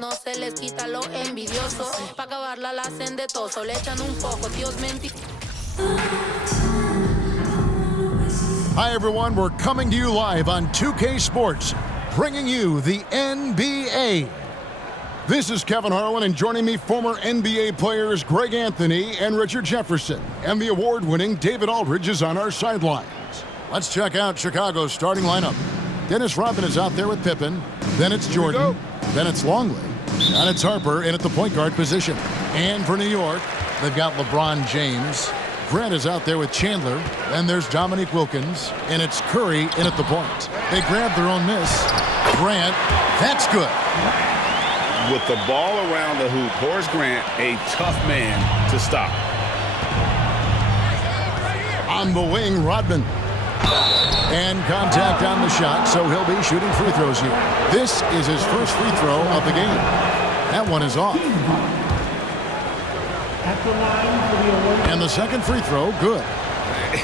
No se les quita lo envidioso, pa' acabarla la hacen de toso, le echan un poco, Dios menti. Hi everyone, we're coming to you live on 2K Sports, bringing you the NBA. This is Kevin Harlan, and joining me, former NBA players Greg Anthony and Richard Jefferson, and the award-winning David Aldridge is on our sidelines. Let's check out Chicago's starting lineup. Dennis Rodman is out there with Pippen, then it's Jordan, then it's Longley, and it's Harper in at the point guard position. And for New York, they've got LeBron James. Grant is out there with Chandler, and there's Dominique Wilkins, and it's Curry in at the point. They grab their own miss. Grant, that's good. With the ball around the hoop, Horace Grant, a tough man to stop. On the wing, Rodman. And contact on the shot, so he'll be shooting free throws here. This is his first free throw of the game. That one is off. And the second free throw, good.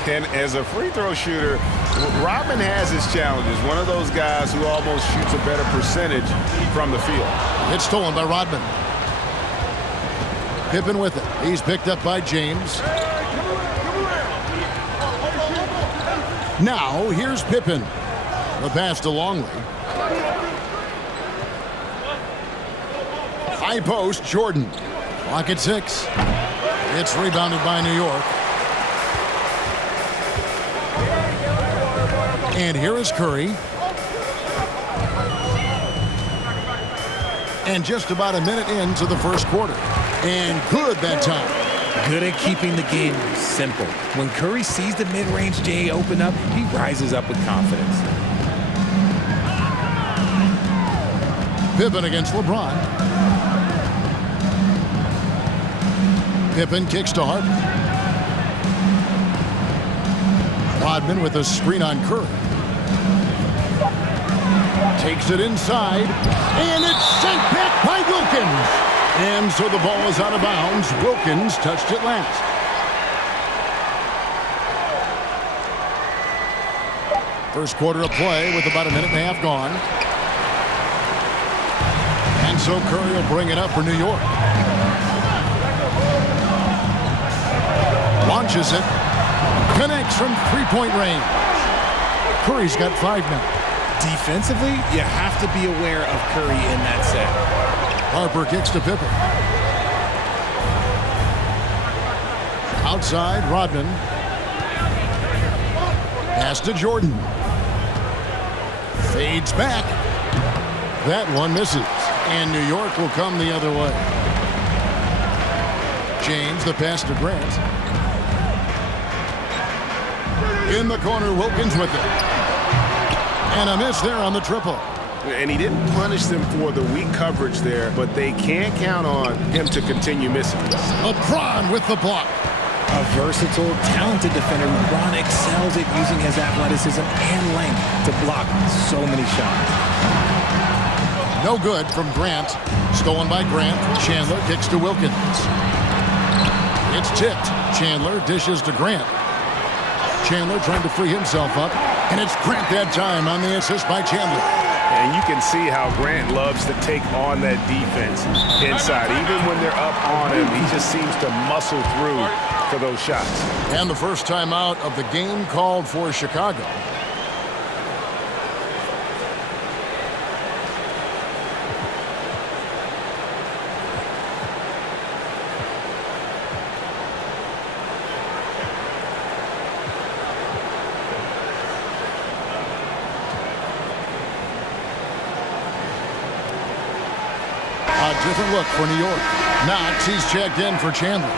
And as a free throw shooter, Rodman has his challenges. One of those guys who almost shoots a better percentage from the field. It's stolen by Rodman. Pippen with it. He's picked up by James. Now, here's Pippen. The pass to Longley. High post, Jordan. Clock at 6. It's rebounded by New York. And here is Curry. And just about a minute into the first quarter. And good that time. Good at keeping the game simple. When Curry sees the mid-range J open up, he rises up with confidence. Pippen against LeBron. Pippen kicks to Harper. Rodman with a screen on Curry. Takes it inside, and it's sent back by Wilkins. And so the ball is out of bounds. Wilkins touched it last. First quarter of play with about a minute and a half gone. And so Curry will bring it up for New York. Launches it. Connects from three-point range. Curry's got 5 now. Defensively, you have to be aware of Curry in that set. Harper kicks to Pippen. Outside, Rodman. Pass to Jordan. Fades back. That one misses. And New York will come the other way. James, the pass to Grant. In the corner, Wilkins with it. And a miss there on the triple. And he didn't punish them for the weak coverage there, but they can't count on him to continue missing. LeBron with the block. A versatile, talented defender, LeBron excels at using his athleticism and length to block so many shots. No good from Grant. Stolen by Grant. Chandler kicks to Wilkins. It's tipped. Chandler dishes to Grant. Chandler trying to free himself up. And it's Grant that time on the assist by Chandler. And you can see how Grant loves to take on that defense inside. Even when they're up on him, he just seems to muscle through for those shots. And the first time out of the game called for Chicago. A different look for New York. Knox, he's checked in for Chandler.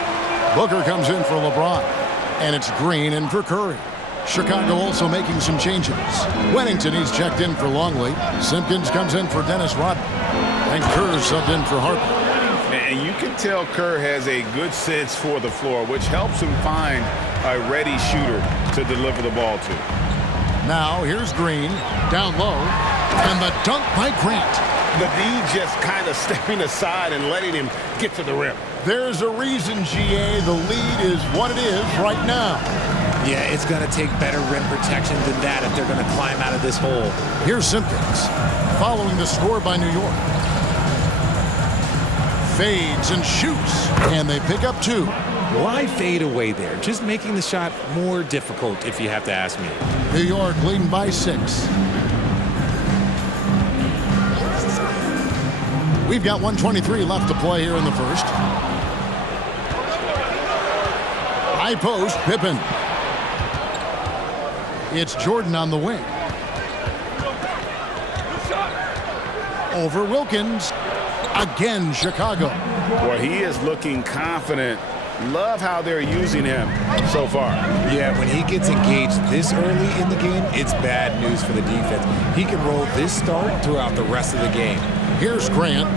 Booker comes in for LeBron. And it's Green in for Curry. Chicago also making some changes. Wennington, he's checked in for Longley. Simpkins comes in for Dennis Rodman. And Kerr subbed in for Harper. And you can tell Kerr has a good sense for the floor, which helps him find a ready shooter to deliver the ball to. Now, here's Green, down low, and the dunk by Grant. The D just kind of stepping aside and letting him get to the rim. There's a reason, GA, the lead is what it is right now. Yeah, it's going to take better rim protection than that if they're going to climb out of this hole. Here's Simpkins, following the score by New York. Fades and shoots. And they pick up 2. Why fade away there? Just making the shot more difficult, if you have to ask me. New York leading by 6. We've got 1:23 left to play here in the first. High post, Pippen. It's Jordan on the wing. Over Wilkins. Again, Chicago. Boy, he is looking confident. Love how they're using him so far. Yeah, when he gets engaged this early in the game, it's bad news for the defense. He can roll this start throughout the rest of the game. Here's Grant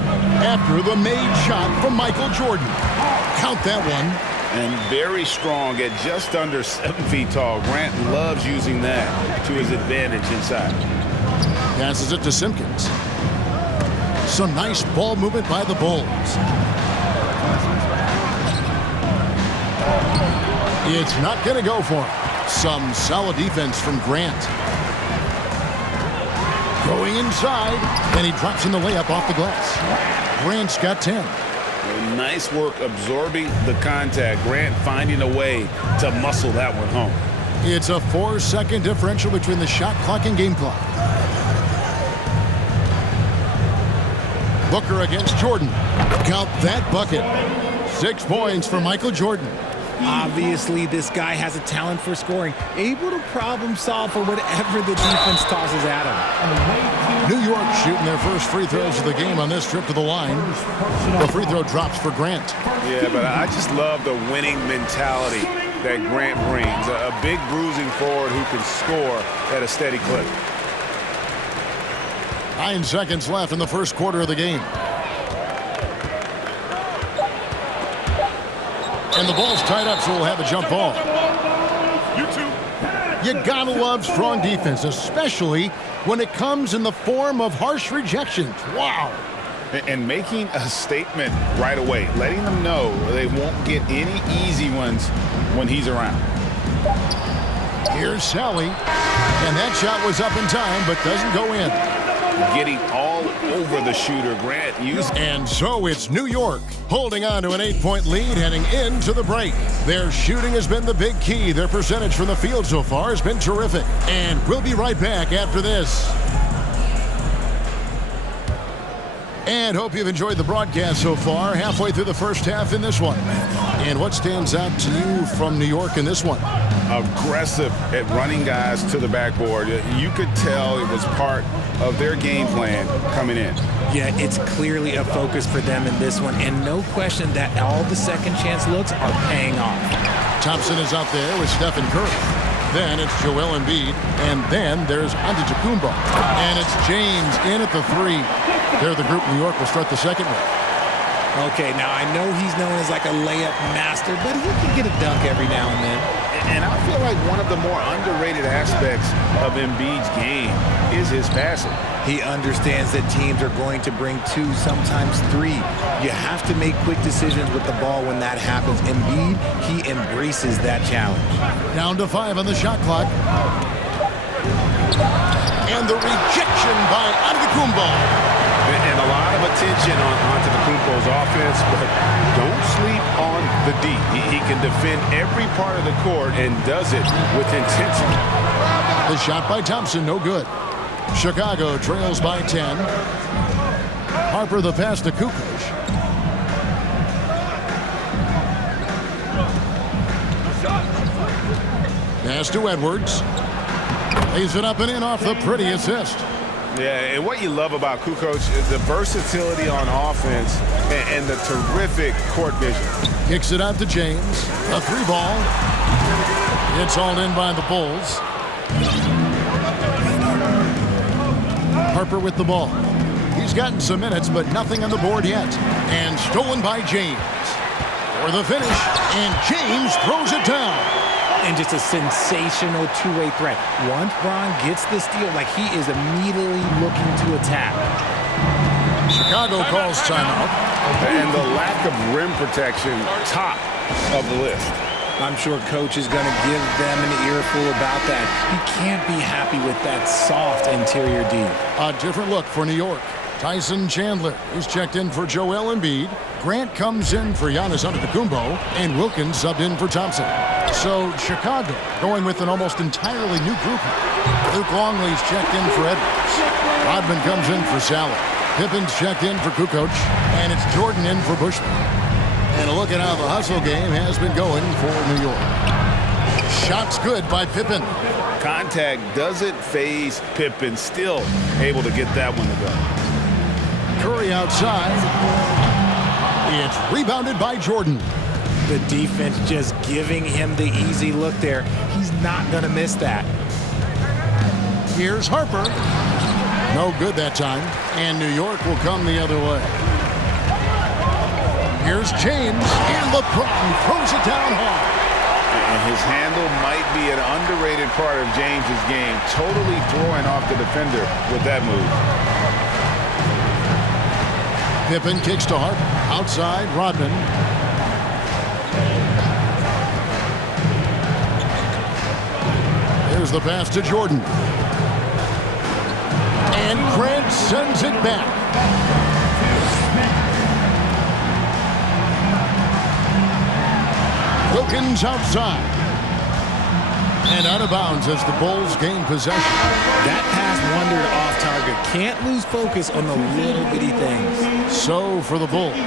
after the made shot from Michael Jordan. Count that one. And very strong at just under 7 feet tall. Grant loves using that to his advantage inside. Passes it to Simpkins. Some nice ball movement by the Bulls. It's not going to go for him. Some solid defense from Grant. Going inside, and he drops in the layup off the glass. Grant's got 10. Nice work absorbing the contact. Grant finding a way to muscle that one home. It's a 4-second differential between the shot clock and game clock. Booker against Jordan. Count that bucket. 6 points for Michael Jordan. Obviously, this guy has a talent for scoring, able to problem solve for whatever the defense tosses at him. New York shooting their first free throws of the game on this trip to the line. The free throw drops for Grant. Yeah, but I just love the winning mentality that Grant brings. A big bruising forward who can score at a steady clip. 9 seconds left in the first quarter of the game. And the ball's tied up, so we'll have a jump ball. You gotta love strong defense, especially when it comes in the form of harsh rejections. Wow. And making a statement right away, letting them know they won't get any easy ones when he's around. Here's Sally. And that shot was up in time, but doesn't go in. Getting all over the shooter. Grant used. And so it's New York holding on to an 8-point lead heading into the break. Their shooting has been the big key. Their percentage from the field so far has been terrific. And we'll be right back after this. And hope you've enjoyed the broadcast so far. Halfway through the first half in this one. And what stands out to you from New York in this one? Aggressive at running guys to the backboard. You could tell it was part of their game plan coming in. Yeah, it's clearly a focus for them in this one, and no question that all the second chance looks are paying off. Thompson is out there with Stephen Curry. Then it's Joel Embiid, and then there's Antetokounmpo. And it's James in at the 3. They're the group New York will start the second with. Okay, now I know he's known as like a layup master, but he can get a dunk every now and then. And I feel like one of the more underrated aspects of Embiid's game is his passing. He understands that teams are going to bring 2, sometimes 3. You have to make quick decisions with the ball when that happens. Embiid, he embraces that challenge. Down to 5 on the shot clock. And the rejection by Antetokounmpo. And a lot of attention on Antetokounmpo's offense, but don't sleep on the D. He can defend every part of the court and does it with intensity. The shot by Thompson, no good. Chicago trails by 10. Harper the pass to Kukoc. Pass to Edwards. Lays it up and in off the pretty assist. Yeah, and what you love about Kukoc is the versatility on offense and the terrific court vision. Kicks it out to James. A 3 ball. It's hauled in by the Bulls. Harper with the ball. He's gotten some minutes, but nothing on the board yet. And stolen by James. For the finish. And James throws it down. And just a sensational two-way threat. Once Bron gets the steal, like he is immediately looking to attack. Chicago calls timeout. And the lack of rim protection, top of the list. I'm sure coach is going to give them an earful about that. He can't be happy with that soft interior D. A different look for New York. Tyson Chandler is checked in for Joel Embiid. Grant comes in for Giannis Antetokounmpo, and Wilkins subbed in for Thompson. So Chicago going with an almost entirely new group. Luke Longley's checked in for Edwards. Rodman comes in for Salah. Pippen's checked in for Kukoc, and it's Jordan in for Bushman. And a look at how the hustle game has been going for New York. Shot's good by Pippen. Contact doesn't phase Pippen, still able to get that one to go. Curry outside. It's rebounded by Jordan. The defense just giving him the easy look there. He's not going to miss that. Here's Harper. No good that time. And New York will come the other way. Here's James. And LeBron throws it down hard. And his handle might be an underrated part of James's game. Totally throwing off the defender with that move. Pippen kicks to Harper. Outside, Rodman. Here's the pass to Jordan. And Grant sends it back. Wilkins outside. And out of bounds as the Bulls gain possession. That pass wandered off target. Can't lose focus on the little bitty things. So for the Bulls,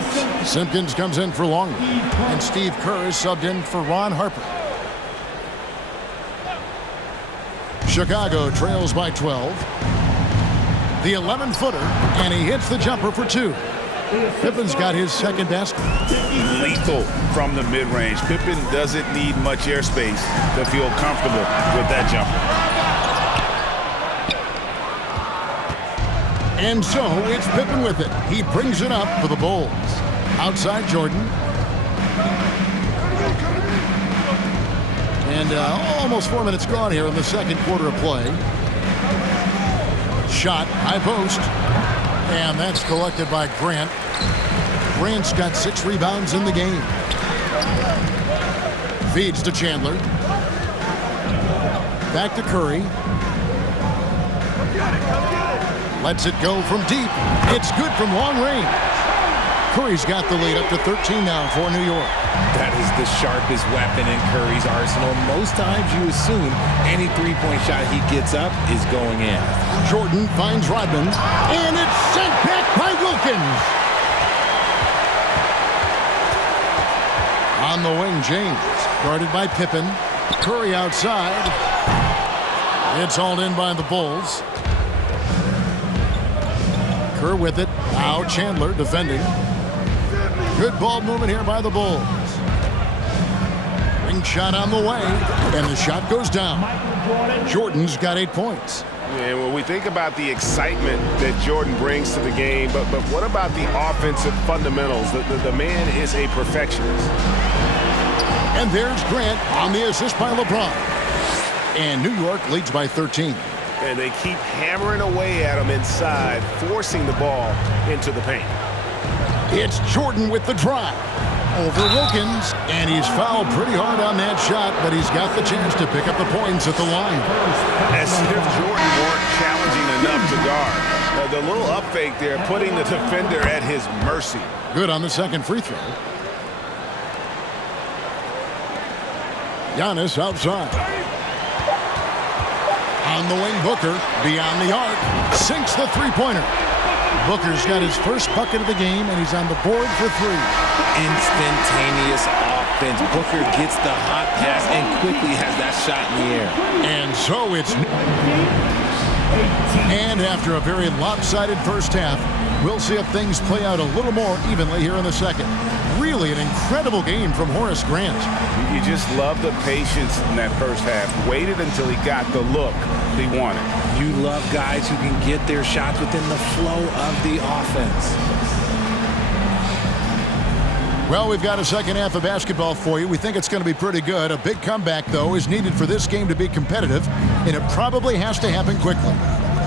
Simpkins comes in for Longley. And Steve Kerr is subbed in for Ron Harper. Chicago trails by 12. The 11-footer, and he hits the jumper for 2. Pippen's got his second basket. Lethal from the mid-range. Pippen doesn't need much airspace to feel comfortable with that jumper. And so it's Pippen with it. He brings it up for the Bulls. Outside Jordan. And almost 4 minutes gone here in the second quarter of play. Shot, high post. And that's collected by Grant. Grant's got 6 rebounds in the game. Feeds to Chandler. Back to Curry. Lets it go from deep. It's good from long range. Curry's got the lead up to 13 now for New York. That is the sharpest weapon in Curry's arsenal. Most times you assume any three-point shot he gets up is going in. Jordan finds Rodman, and it's sent back by Wilkins. On the wing, James, guarded by Pippen. Curry outside. It's hauled in by the Bulls. Kerr with it. Now Chandler defending. Good ball movement here by the Bulls. Ring shot on the way, and the shot goes down. Jordan's got 8 points. And when we think about the excitement that Jordan brings to the game, but what about the offensive fundamentals? The man is a perfectionist. And there's Grant on the assist by LeBron. And New York leads by 13. And they keep hammering away at him inside, forcing the ball into the paint. It's Jordan with the drive. Over Wilkins, and he's fouled pretty hard on that shot, but he's got the chance to pick up the points at the line. As if Jordan weren't challenging enough to guard. The little up fake there, putting the defender at his mercy. Good on the second free throw. Giannis outside. On the wing, Booker, beyond the arc, sinks the three-pointer. Booker's got his first bucket of the game, and he's on the board for 3. Instantaneous offense. Booker gets the hot pass and quickly has that shot in the air. And so it's... And after a very lopsided first half, we'll see if things play out a little more evenly here in the second. Really an incredible game from Horace Grant. You just love the patience in that first half. Waited until he got the look he wanted. You love guys who can get their shots within the flow of the offense. Well, we've got a second half of basketball for you. We think it's going to be pretty good. A big comeback, though, is needed for this game to be competitive, and it probably has to happen quickly.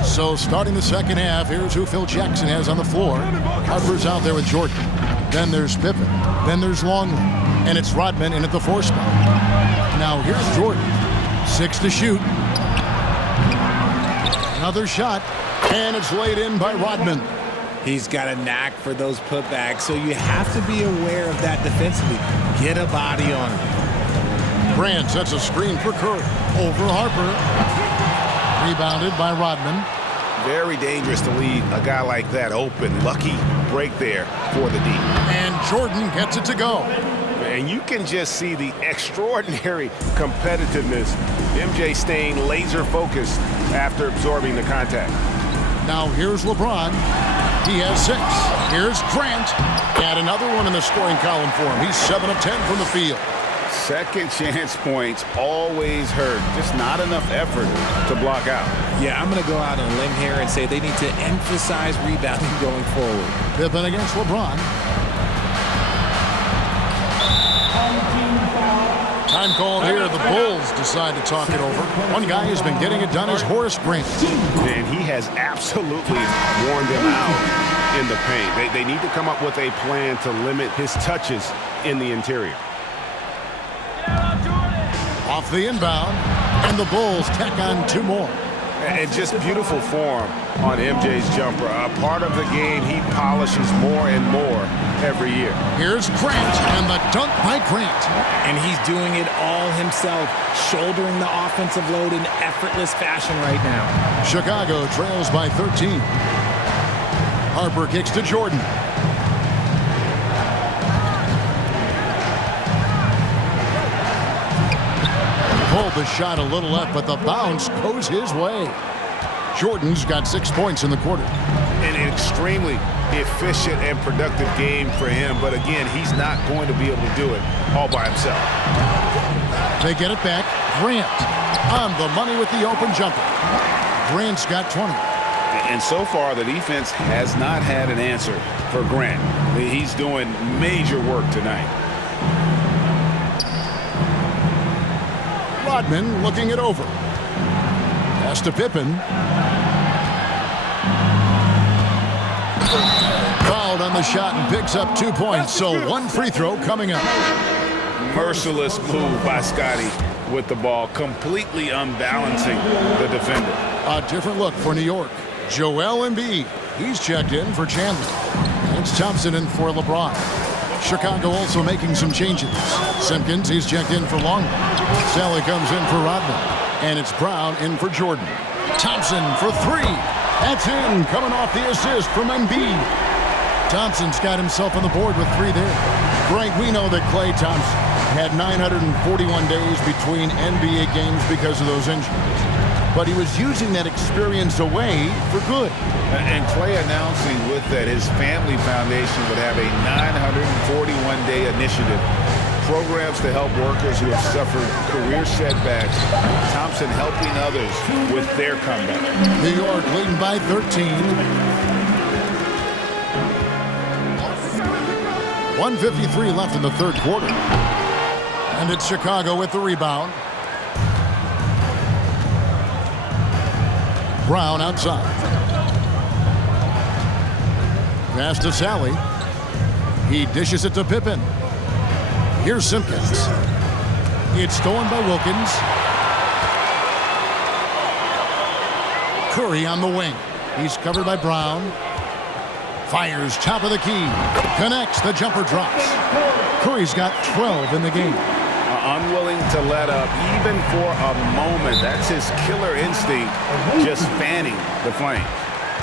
So starting the second half, here's who Phil Jackson has on the floor. Harper's out there with Jordan. Then there's Pippen. Then there's Longley. And it's Rodman in at the 4 spot. Now here's Jordan. 6 to shoot. Another shot. And it's laid in by Rodman. He's got a knack for those putbacks, so you have to be aware of that defensively. Get a body on him. Grant sets a screen for Curry. Over Harper. Rebounded by Rodman. Very dangerous to leave a guy like that open. Lucky break there for the D. And Jordan gets it to go. And you can just see the extraordinary competitiveness. MJ staying laser focused after absorbing the contact. Now here's LeBron. He has 6. Here's Grant. Add another one in the scoring column for him. He's 7 of 10 from the field. Second chance points always hurt. Just not enough effort to block out. Yeah, I'm going to go out on a limb here and say they need to emphasize rebounding going forward. Pippen against LeBron. Time called here. The Bulls decide to talk it over. One guy who's been getting it done is Horace Grant. And he has absolutely worn them out in the paint. They need to come up with a plan to limit his touches in the interior. Off the inbound, and the Bulls tack on 2 more. And just beautiful form on MJ's jumper. A part of the game he polishes more and more every year. Here's Grant, and the dunk by Grant. And he's doing it all himself, shouldering the offensive load in effortless fashion right now. Chicago trails by 13. Harper kicks to Jordan. Pulled the shot a little left, but the bounce goes his way. Jordan's got 6 points in the quarter. An extremely efficient and productive game for him, but again, he's not going to be able to do it all by himself. They get it back. Grant on the money with the open jumper. Grant's got 20. And so far, the defense has not had an answer for Grant. He's doing major work tonight. Rodman looking it over. Pass to Pippen. Fouled on the shot and picks up 2 points, so 1 free throw coming up. Merciless move by Scotty with the ball, completely unbalancing the defender. A different look for New York. Joel Embiid. He's checked in for Chandler. It's Thompson in for LeBron. Chicago also making some changes. Simpkins, he's checked in for Longley. Sally comes in for Rodman. And it's Brown in for Jordan. Thompson for 3. That's in, coming off the assist from Embiid. Thompson's got himself on the board with 3 there. Frank, we know that Klay Thompson had 941 days between NBA games because of those injuries. But he was using that experience away for good. And Klay announcing with that his family foundation would have a 941-day initiative. Programs to help workers who have suffered career setbacks. Thompson helping others with their comeback. New York leading by 13. 1:53 left in the 3rd quarter. And it's Chicago with the rebound. Brown outside. Pass to Sally. He dishes it to Pippen. Here's Simpkins. It's stolen by Wilkins. Curry on the wing. He's covered by Brown. Fires top of the key. Connects. The jumper drops. Curry's got 12 in the game. Unwilling to let up even for a moment. That's his killer instinct, just fanning the flame.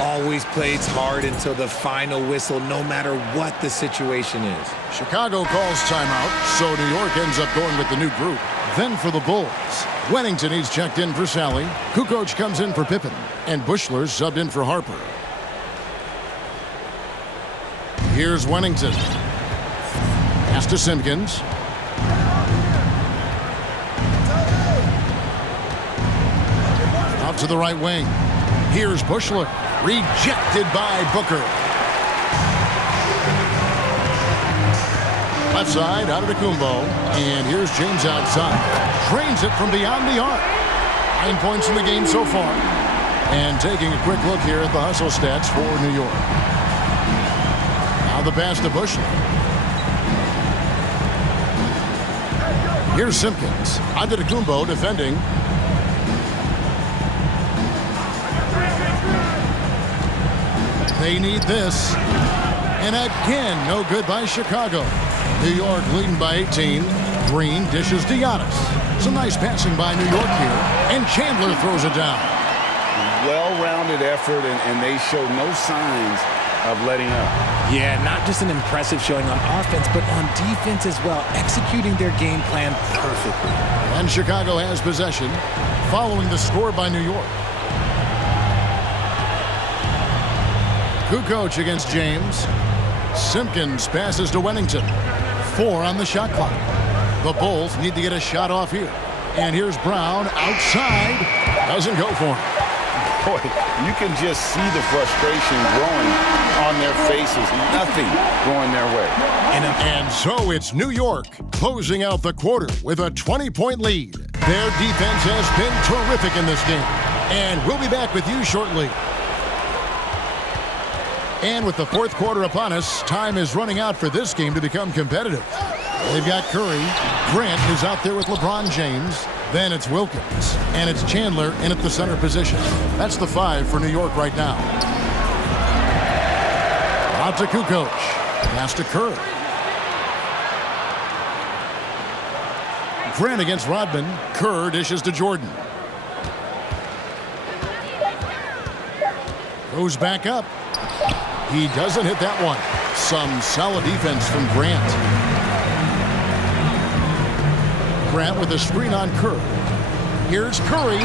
Always plays hard until the final whistle, no matter what the situation is. Chicago calls timeout, so New York ends up going with the new group. Then for the Bulls, Wennington, he's checked in for Sally. Kukoc comes in for Pippen, and Bushler's subbed in for Harper. Here's Wennington. Pass to Simpkins. Out to the right wing. Here's Bushler. Rejected by Booker. Left side, out of the Kumbo. And here's James outside. Drains it from beyond the arc. 9 points in the game so far. And taking a quick look here at the hustle stats for New York. Now the pass to Bushler. Here's Simpkins. Antetokounmpo defending. They need this. And again, no good by Chicago. New York leading by 18. Green dishes to Giannis. Some nice passing by New York here. And Chandler throws it down. Well-rounded effort, and they show no signs of letting up. Yeah, not just an impressive showing on offense, but on defense as well, executing their game plan perfectly. And Chicago has possession, following the score by New York. Kukoc against James. Simpkins passes to Wennington. 4 on the shot clock. The Bulls need to get a shot off here. And here's Brown outside. Doesn't go for him. Boy, you can just see the frustration growing on their faces. Nothing going their way. And so it's New York closing out the quarter with a 20-point lead. Their defense has been terrific in this game. And we'll be back with you shortly. And with the fourth quarter upon us, time is running out for this game to become competitive. They've got Curry. Grant is out there with LeBron James. Then it's Wilkins. And it's Chandler in at the center position. That's the 5 for New York right now. Out to Kukoc. Pass to Curry. Grant against Rodman. Kerr dishes to Jordan. Goes back up. He doesn't hit that one. Some solid defense from Grant. Grant with a screen on Kerr. Here's Curry.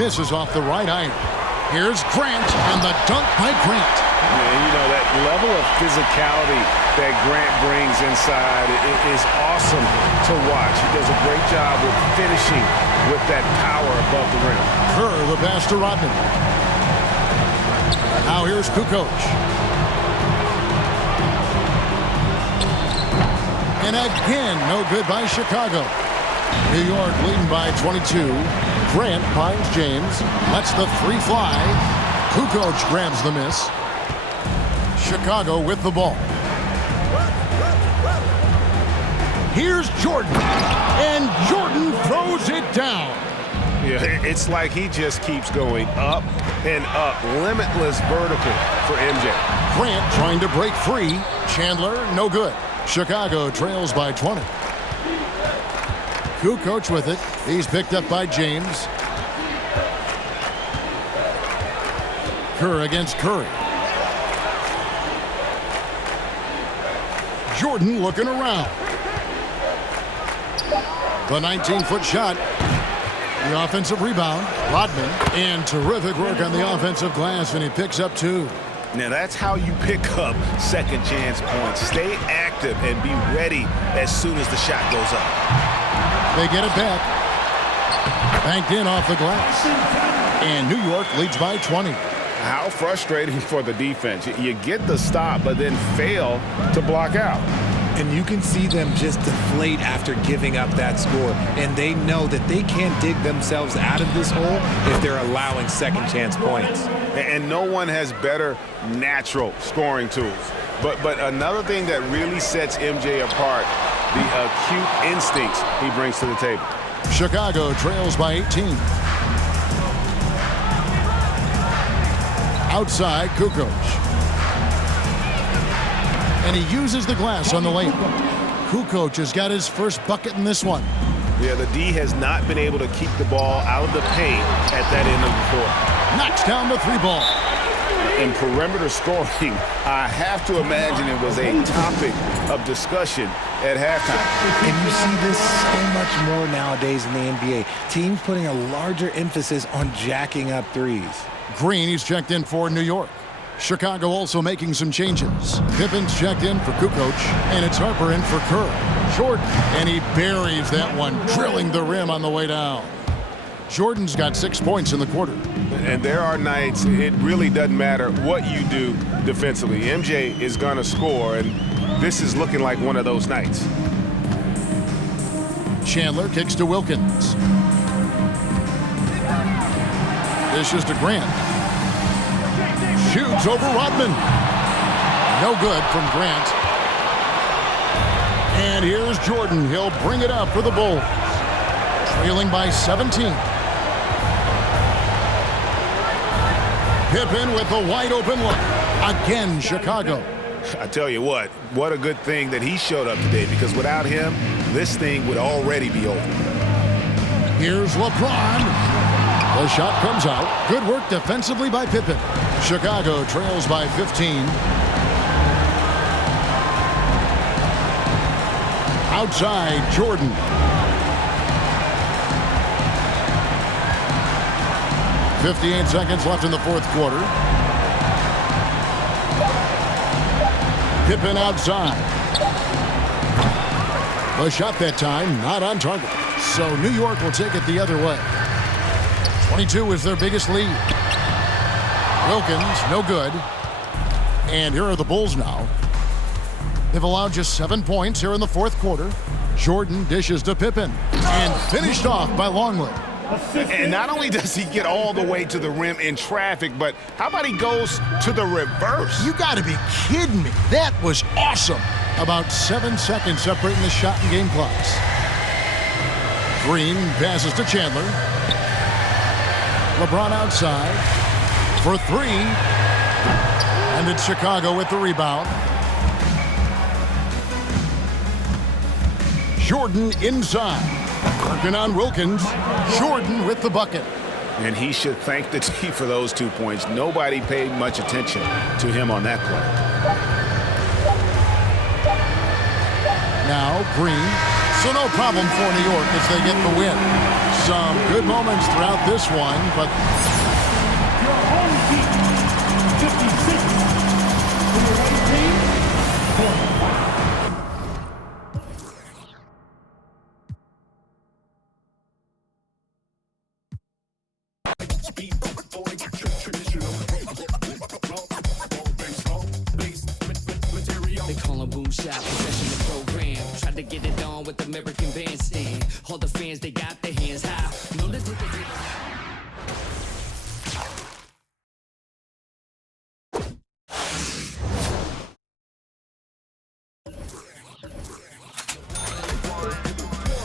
Misses off the right iron. Here's Grant, and the dunk by Grant. Yeah, you know, that level of physicality that Grant brings inside is awesome to watch. He does a great job with finishing with that power above the rim. Kerr, the pass to Rodman. Now here's Kukoc. And again, no good by Chicago. New York leading by 22. Grant finds James. Lets the 3 fly. Kukoc grabs the miss. Chicago with the ball. Here's Jordan. And Jordan throws it down. Yeah, it's like he just keeps going up and up. Limitless vertical for MJ. Grant trying to break free. Chandler, no good. Chicago trails by 20. Kukoc with it. He's picked up by James. Kerr against Curry. Jordan looking around. The 19-foot shot. The offensive rebound. Rodman. And terrific work on the offensive glass, and he picks up 2. Now that's how you pick up second chance points. Stay active and be ready as soon as the shot goes up. They get it back. Banked in off the glass. And New York leads by 20. How frustrating for the defense. You get the stop, but then fail to block out. And you can see them just deflate after giving up that score. And they know that they can't dig themselves out of this hole if they're allowing second chance points. And no one has better natural scoring tools. But another thing that really sets MJ apart, the acute instincts he brings to the table. Chicago trails by 18. Outside, Kukoc. And he uses the glass on the lane. Kukoc has got his first bucket in this one. Yeah, the D has not been able to keep the ball out of the paint at that end of the court. Knocks down the 3 ball. In perimeter scoring, I have to imagine it was a topic of discussion at halftime. And you see this so much more nowadays in the NBA. Teams putting a larger emphasis on jacking up threes. Green, he's checked in for New York. Chicago also making some changes. Pippen's checked in for Kukoc, and it's Harper in for Kerr. Jordan, and he buries that one, drilling the rim on the way down. Jordan's got 6 points in the quarter. And there are nights it really doesn't matter what you do defensively. MJ is going to score, and this is looking like one of those nights. Chandler kicks to Wilkins. Dishes to Grant. Shoots over Rodman. No good from Grant. And here's Jordan. He'll bring it up for the Bulls. Trailing by 17. Pippen with the wide open look. Again, Chicago. I tell you what a good thing that he showed up today, because without him, this thing would already be over. Here's LeBron. The shot comes out. Good work defensively by Pippen. Chicago trails by 15. Outside, Jordan. .58 seconds left in the fourth quarter. Pippen outside. The shot that time not on target. So New York will take it the other way. 22 is their biggest lead. Wilkins, no good. And here are the Bulls now. They've allowed just 7 points here in the fourth quarter. Jordan dishes to Pippen and finished off by Longley. And not only does he get all the way to the rim in traffic, but how about he goes to the reverse? You got to be kidding me. That was awesome. About 7 seconds separating the shot and game clocks. Green passes to Chandler. LeBron outside for three. And it's Chicago with the rebound. Jordan inside. Working on Wilkins. Jordan with the bucket. And he should thank the team for those 2 points. Nobody paid much attention to him on that play. Now Green. So no problem for New York as they get the win. Some good moments throughout this one, but Your home team, 56. For the away team, 45. They call them boom shop, professional program. Try to get it on with American bandstand. All the fans, they got